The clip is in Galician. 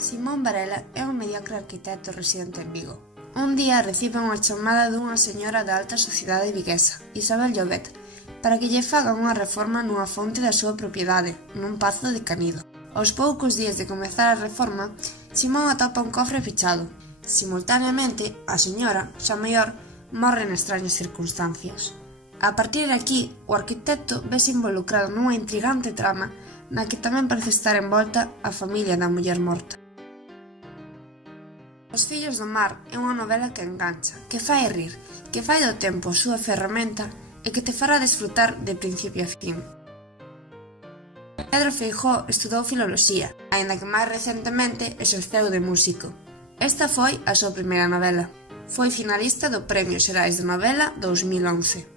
Simón Varela é un mediocre arquitecto residente en Vigo. Un día recibe unha chamada dunha señora da alta sociedade viguesa, Isabel Llobet, para que lle faga unha reforma nunha fonte da súa propiedade, nun pazo de Canido. Aos poucos días de comezar a reforma, Simón atopa un cofre fechado. Simultaneamente, a señora, xa maior, morre en extrañas circunstancias. A partir de aquí, o arquitecto vese involucrado nunha intrigante trama na que tamén parece estar envolta a familia da muller morta. Os fillos do mar é unha novela que engancha, que fai rir, que fai do tempo a súa ferramenta e que te fará desfrutar de principio a fin. Pedro Feijóo estudou filoloxía, aínda que máis recentemente exerceu de músico. Esta foi a súa primeira novela. Foi finalista do Premio Xerais de Novela 2011.